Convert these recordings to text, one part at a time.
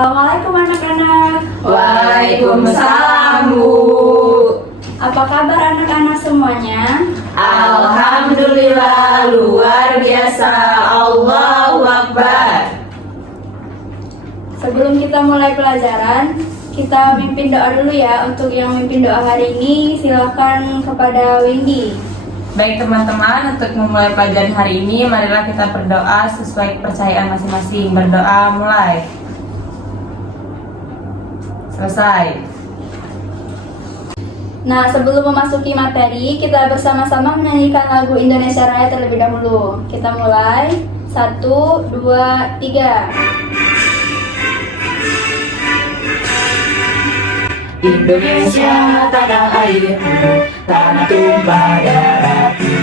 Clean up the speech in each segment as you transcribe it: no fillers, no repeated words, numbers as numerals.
Assalamualaikum anak-anak. Waalaikumsalam, Bu. Apa kabar anak-anak semuanya? Alhamdulillah, luar biasa. Allahu Akbar. Sebelum kita mulai pelajaran, kita mimpin doa dulu ya. Untuk yang mimpin doa hari ini, silakan kepada Windy. Baik teman-teman, untuk memulai pelajaran hari ini, marilah kita berdoa sesuai kepercayaan masing-masing. Berdoa mulai. Selesai. Nah, sebelum memasuki materi, kita bersama-sama menyanyikan lagu Indonesia Raya terlebih dahulu. Kita mulai. 1, 2, 3. Indonesia tanah airku, tanah tumpah darahku.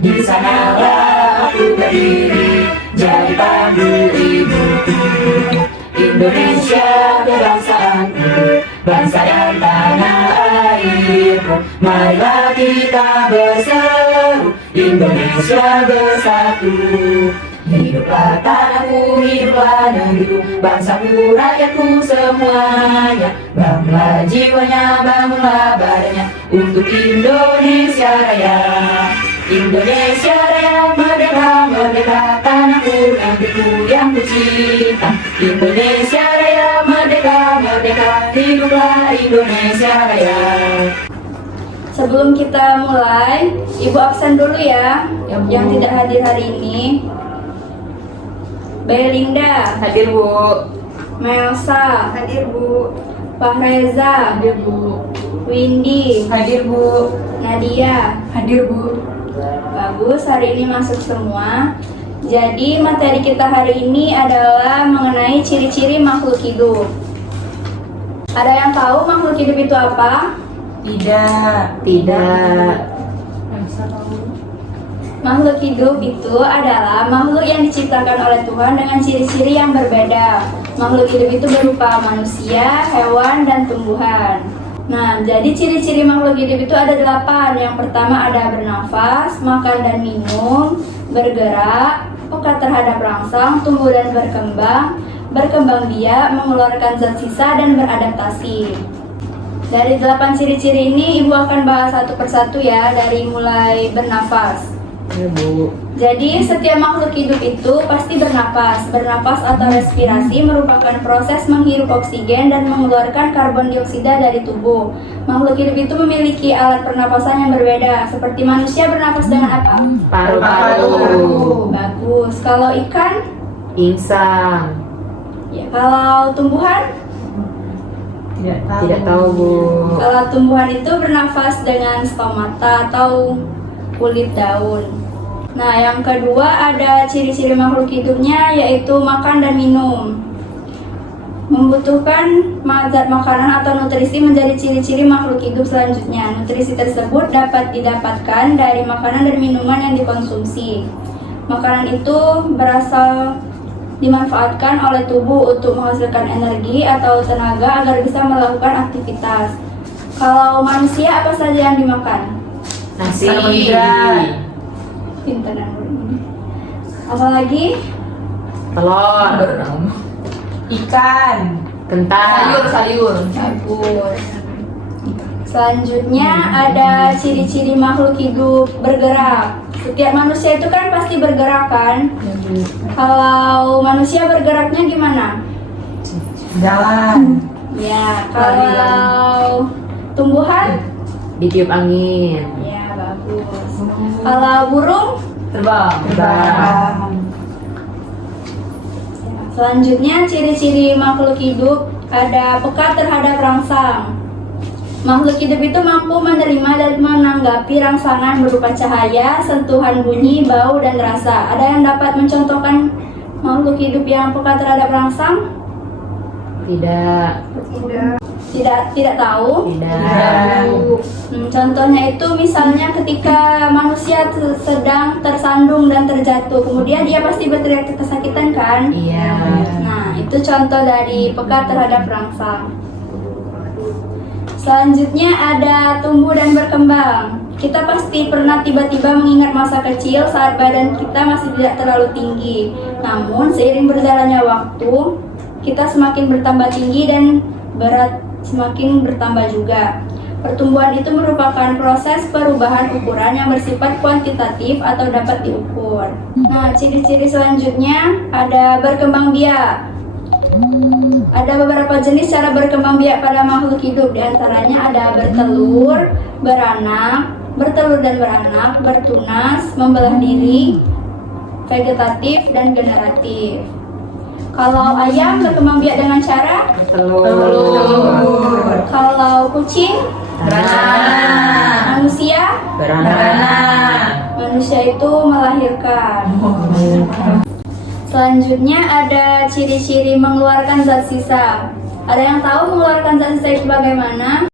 Di sanalah aku berdiri, jadi pandu ibuku. Indonesia kebangsaanku, bangsa dan tanah airku. Marilah kita berseru, Indonesia bersatu. Hiduplah tanahku, hiduplah negeriku, bangsaku, rakyatku semuanya. Bangunlah jiwanya, bangunlah badannya untuk Indonesia Raya. Indonesia Raya, merdeka, merdeka, tanahku, negeriku yang kucinta. Indonesia Raya, merdeka, merdeka, hiduplah Indonesia Raya. Sebelum kita mulai, Ibu absen dulu ya, Ya, Bu. yang tidak hadir hari ini. Belinda, Hadir, Bu. Melsa, Hadir, Bu. Fahreza, Hadir, Bu. Windy, Hadir, Bu. Nadia. Hadir, Bu. Bagus, hari ini masuk semua. Jadi materi kita hari ini adalah mengenai ciri-ciri makhluk hidup. Ada yang tahu makhluk hidup itu apa? Tidak. Tidak. Makhluk hidup itu adalah makhluk yang diciptakan oleh Tuhan dengan ciri-ciri yang berbeda. Makhluk hidup itu berupa manusia, hewan, dan tumbuhan. Nah, jadi ciri-ciri makhluk hidup itu ada 8. Yang pertama ada bernafas, makan dan minum, bergerak, peka terhadap rangsang, tumbuh dan berkembang biak, mengeluarkan zat sisa, dan beradaptasi. Dari 8 ciri-ciri ini, Ibu akan bahas satu persatu ya, dari mulai bernafas. Ya, Bu. Jadi setiap makhluk hidup itu pasti bernapas. Bernapas atau respirasi merupakan proses menghirup oksigen dan mengeluarkan karbon dioksida dari tubuh. Makhluk hidup itu memiliki alat pernapasan yang berbeda. Seperti manusia bernapas dengan apa? Paru-paru. Bagus. Kalau ikan? Insang. Ya. Kalau tumbuhan? Tidak tahu, Bu. Kalau tumbuhan itu bernafas dengan stomata atau kulit daun. Nah, yang kedua ada ciri-ciri makhluk hidupnya yaitu makan dan minum. Membutuhkan zat makanan atau nutrisi menjadi ciri-ciri makhluk hidup selanjutnya. Nutrisi tersebut dapat didapatkan dari makanan dan minuman yang dikonsumsi. Makanan itu berasal dimanfaatkan oleh tubuh untuk menghasilkan energi atau tenaga agar bisa melakukan aktivitas. Kalau manusia apa saja yang dimakan? Nasi. Karbohidrat. Pinteran ini. Apalagi? Telur. Ikan. Kentang. Sayur. Bagus. Selanjutnya ada ciri-ciri makhluk hidup bergerak. Setiap manusia itu kan pasti bergerak kan? Kalau manusia bergeraknya gimana? Jalan. Ya, kalau tumbuhan? Ditiup angin. Ya, bagus. Kalau burung? Terbang. Selanjutnya ciri-ciri makhluk hidup ada peka terhadap rangsang. Makhluk hidup itu mampu menerima dan menanggapi rangsangan berupa cahaya, sentuhan bunyi, bau, dan rasa. Ada yang dapat mencontohkan makhluk hidup yang peka terhadap rangsang? Tidak. Tidak tahu? Tidak. Contohnya itu misalnya ketika manusia sedang tersandung dan terjatuh, kemudian dia pasti berteriak kesakitan kan? Iya. Nah, itu contoh dari peka terhadap rangsang. Selanjutnya ada tumbuh dan berkembang. Kita pasti pernah tiba-tiba mengingat masa kecil saat badan kita masih tidak terlalu tinggi. Namun seiring berjalannya waktu, kita semakin bertambah tinggi dan berat semakin bertambah juga. Pertumbuhan itu merupakan proses perubahan ukuran yang bersifat kuantitatif atau dapat diukur. Nah, ciri-ciri selanjutnya ada berkembang biak. Ada beberapa jenis cara berkembang biak pada makhluk hidup, diantaranya ada bertelur, beranak, bertelur dan beranak, bertunas, membelah diri, vegetatif, dan generatif. Kalau ayam berkembang biak dengan cara Telur. Kalau kucing, Beranak. manusia, Beranak. manusia itu melahirkan. Selanjutnya ada ciri-ciri mengeluarkan zat sisa. Ada yang tahu mengeluarkan zat sisa itu bagaimana?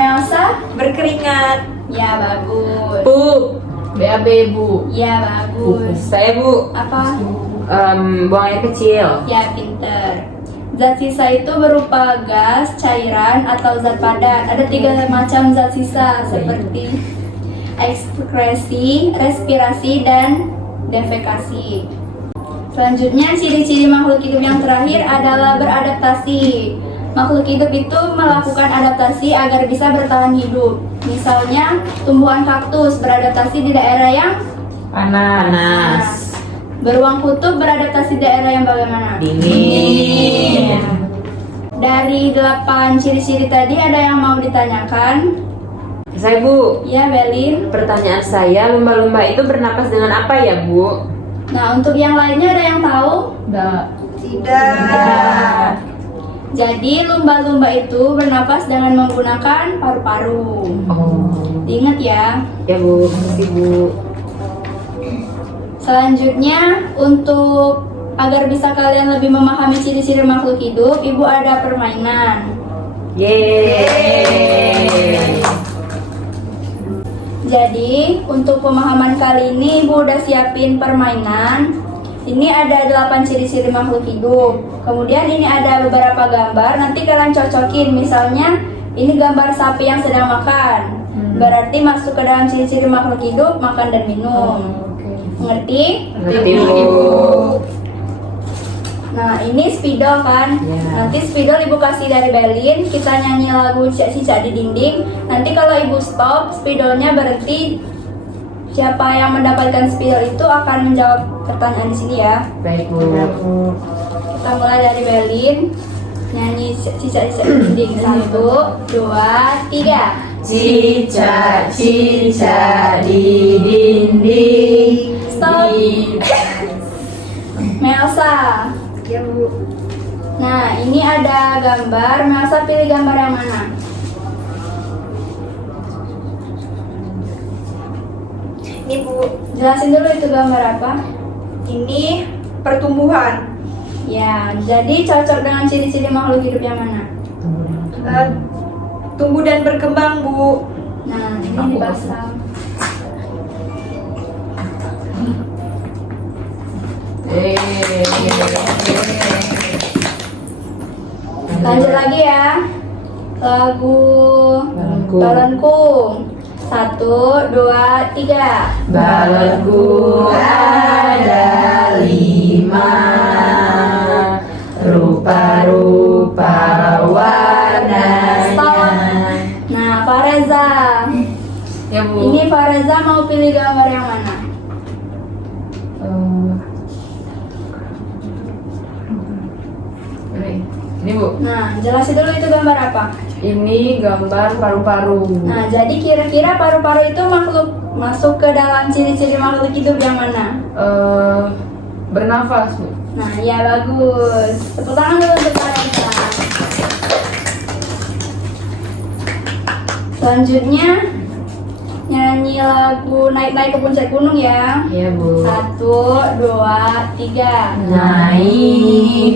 Elsa? Berkeringat. Ya, bagus. Pup. BAB, Bu. Ya, bagus. Saya, Bu. Apa? Buang air kecil. Ya, pinter. Zat sisa itu berupa gas, cairan, atau zat padat. Ada 3 macam zat sisa seperti ekskresi, respirasi, dan defekasi. Selanjutnya, ciri-ciri makhluk hidup yang terakhir adalah beradaptasi. Makhluk hidup itu melakukan adaptasi agar bisa bertahan hidup. Misalnya, tumbuhan kaktus beradaptasi di daerah yang Panas. beruang kutub beradaptasi di daerah yang bagaimana? Dingin. Dari 8 ciri-ciri tadi ada yang mau ditanyakan? Saya, Bu. Ya, Belin. Pertanyaan saya, lumba-lumba itu bernapas dengan apa ya, Bu? Nah, untuk yang lainnya ada yang tahu? Tidak. Jadi, lumba-lumba itu bernapas dengan menggunakan paru-paru. Oh. Diingat ya. Ya, Bu. Makasih, Bu. Selanjutnya, untuk agar bisa kalian lebih memahami ciri-ciri makhluk hidup, Ibu ada permainan. Yeay. Jadi, untuk pemahaman kali ini Ibu udah siapin permainan. Ini ada 8 ciri-ciri makhluk hidup. Kemudian ini ada beberapa gambar, nanti kalian cocokin. Misalnya, ini gambar sapi yang sedang makan. Berarti masuk ke dalam ciri-ciri makhluk hidup, makan dan minum. Mengerti? Ngerti, Bu. Nah, ini spidol kan? Ya. Nanti spidol Ibu kasih dari Belin, kita nyanyi lagu Cicak di Dinding. Nanti kalau Ibu stop, spidolnya berhenti. Siapa yang mendapatkan spidol itu akan menjawab pertanyaan di sini ya. Baik, Bu. Kita mulai dari Belin. Nyanyi Cicak di Dinding. 1, 2, 3. Cicak-cicak di dinding. Stop. Melsa. Ya, Bu. Nah, ini ada gambar. Melsa pilih gambar yang mana? Ini, Bu. Jelasin dulu itu gambar apa? Ini pertumbuhan. Ya, jadi cocok dengan ciri-ciri makhluk hidup yang mana? Tumbuh dan berkembang, Bu. Nah, ini dipasang. Lanjut lagi ya. Lagu Balonku. Balonku. 1, 2, 3. Balonku ada 5, rupa-rupa warnanya. Stop. Nah, Fareza. Ya, Bu. Ini Fareza mau pilih gambar yang mana? Ini, Bu. Nah, jelasin dulu itu gambar apa? Ini gambar paru-paru. Nah, jadi kira-kira paru-paru itu masuk ke dalam ciri-ciri makhluk hidup yang mana? Bernafas, Bu. Nah, ya bagus. Tepuk tangan dulu untuk Fareza. Selanjutnya nyanyi lagu Naik-naik ke puncak gunung ya. Iya, Bu. 1, 2, 3.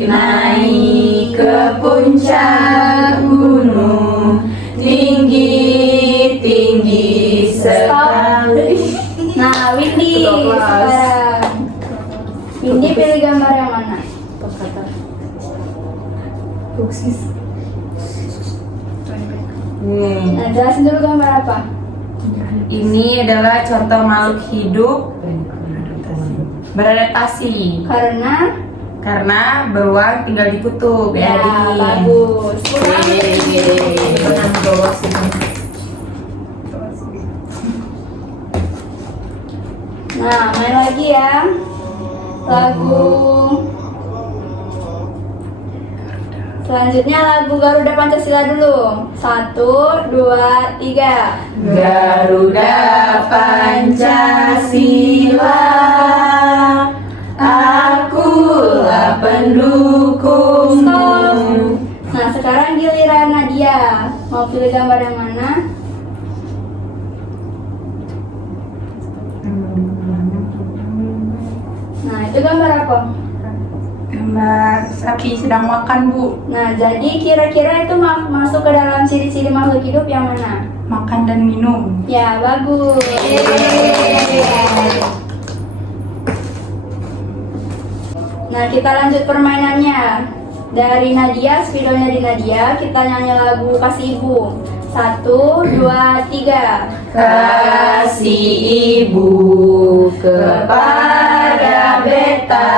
Naik ke puncak gunung, tinggi sekali. Nah, Windy Ketua kelas. sekarang. Windy pilih gambar yang mana? Nah, jelasin dulu gambar apa? Ini adalah contoh makhluk hidup beradaptasi. Karena Karena beruang tinggal di kutub Ya, Adi. bagus. Benar bolos ini. Nah, main lagi ya. Lagu selanjutnya lagu Garuda Pancasila dulu. 1, 2, 3. Garuda Pancasila, akulah pendukungmu. Stop. Nah, sekarang giliran Nadia. Mau pilih gambar yang mana? Nah, itu gambar apa? Gambar sapi sedang makan, Bu. Nah, jadi kira-kira itu masuk ke dalam ciri-ciri makhluk hidup yang mana? Makan dan minum. Ya, bagus. Nah, kita lanjut permainannya. Dari Nadia, spidolnya di Nadia, kita nyanyi lagu Kasih Ibu. 1, 2, 3. Kasih ibu kepada beta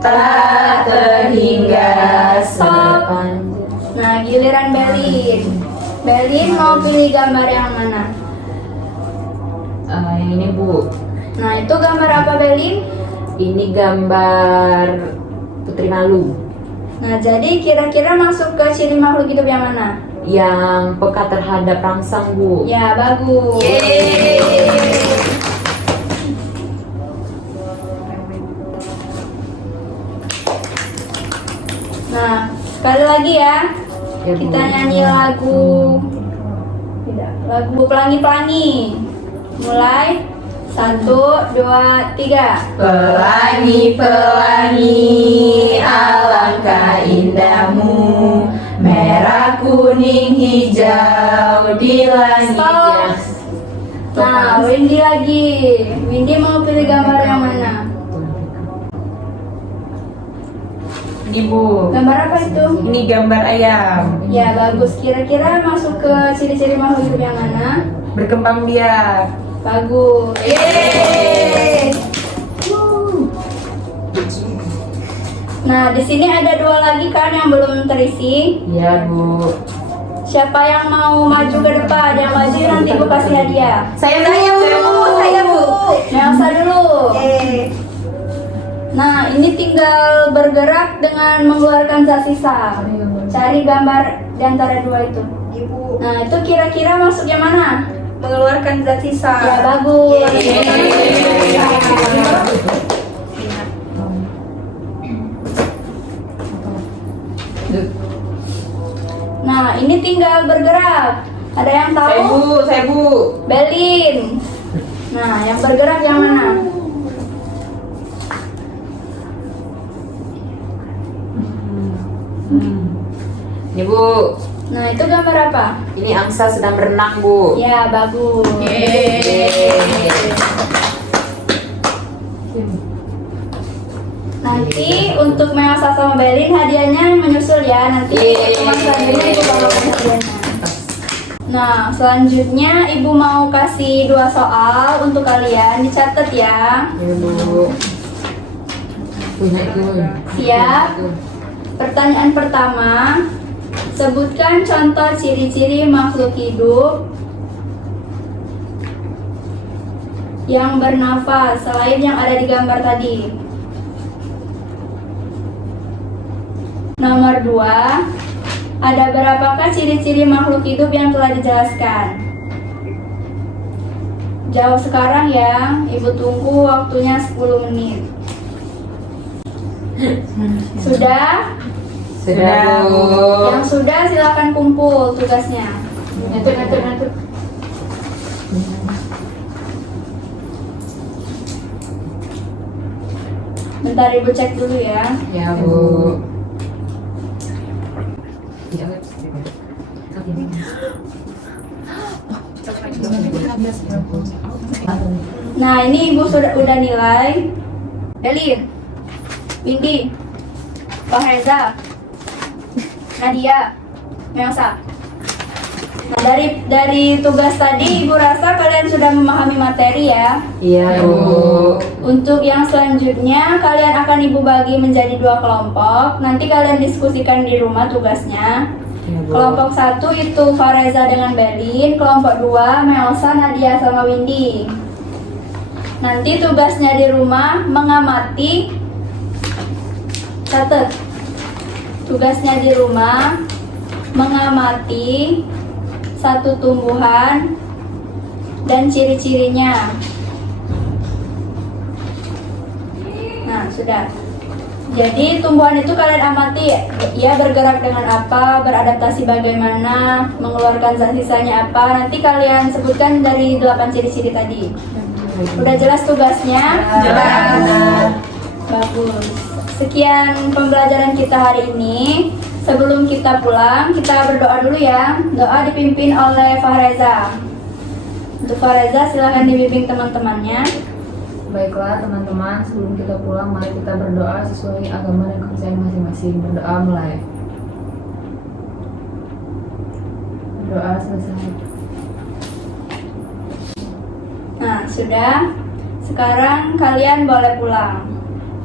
tak terhingga sepanjang. Nah, giliran Belin. Belin mau pilih gambar yang mana? Yang ini Bu, Nah, itu gambar apa, Belin? ini gambar Putri Malu Nah, jadi kira-kira masuk ke ciri makhluk hidup yang mana? yang peka terhadap rangsang Bu. Ya, bagus. Nah, sekali lagi ya. Ya, Bu. Kita nyanyi lagu Pelangi-Pelangi. Mulai. 1, 2, 3. Pelangi-pelangi, alangkah indahmu, merah, kuning, hijau di langitnya. Nah, Windy lagi. Windy mau pilih gambar yang mana? Ini Bu, Gambar apa itu? ini gambar ayam. Ya, bagus. Kira-kira masuk ke ciri-ciri makhluk hidup yang mana? Berkembang biak. Bagus. Nah, di sini ada 2 lagi kan yang belum terisi. Ya Bu. Siapa yang mau maju ke depan? Yang maju nanti Bu kasih hadiah. Saya Bu. Elsa dulu. Nah, ini tinggal bergerak dengan mengeluarkan zat sisa. Cari gambar di antara 2 itu. Ibu Nah, itu kira-kira masuk yang mana? mengeluarkan zat sisa. Ya, bagus. Nah, ini tinggal bergerak. Ada yang tahu? Saya Bu. Belin. Nah, yang bergerak yang mana? Ini Bu, Nah, itu gambar apa? ini angsa sedang berenang Bu. Ya, bagus. Nanti untuk Melsa sama Belin hadiahnya menyusul ya. Nanti teman selanjutnya Ibu bawakan hadiahnya. Nah, selanjutnya Ibu mau kasih 2 soal untuk kalian. Dicatat ya. Ya Bu. Punya itu. Siap. Pertanyaan pertama, sebutkan contoh ciri-ciri makhluk hidup yang bernafas selain yang ada di gambar tadi. Nomor 2, ada berapakah ciri-ciri makhluk hidup yang telah dijelaskan? Jawab sekarang ya, Ibu tunggu waktunya 10 menit. Sudah? Sudah Bu. Yang sudah silakan kumpul tugasnya. Ngatur. Bentar Ibu cek dulu ya. Ya Bu. Nah, ini Ibu udah nilai. Elin, Windy, Pak Reza, Nadia, Melsa. Nah, dari tugas tadi Ibu rasa kalian sudah memahami materi ya. Iya, Bu. Untuk yang selanjutnya kalian akan Ibu bagi menjadi 2 kelompok. Nanti kalian diskusikan di rumah tugasnya. Iya, Bu. Kelompok 1 itu Fareza dengan Belin, kelompok 2 Melsa, Nadia sama Windy. Nanti tugasnya di rumah mengamati, catat. Tugasnya di rumah mengamati satu tumbuhan dan ciri-cirinya. Nah, sudah. Jadi tumbuhan itu kalian amati, ia bergerak dengan apa, beradaptasi bagaimana, mengeluarkan zat sisanya apa. Nanti kalian sebutkan dari 8 ciri-ciri tadi. Udah jelas tugasnya? Jelas. Bagus. Sekian pembelajaran kita hari ini. Sebelum kita pulang, kita berdoa dulu ya. Doa dipimpin oleh Fahreza. Untuk Fahreza, silahkan dibimbing teman-temannya. Baiklah teman-teman, sebelum kita pulang mari kita berdoa sesuai agama dan kepercayaan masing-masing. Berdoa mulai. Berdoa selesai. Nah, sudah. Sekarang kalian boleh pulang.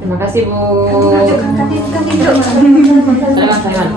Terima kasih, Bu. Kan tidur. Silakan.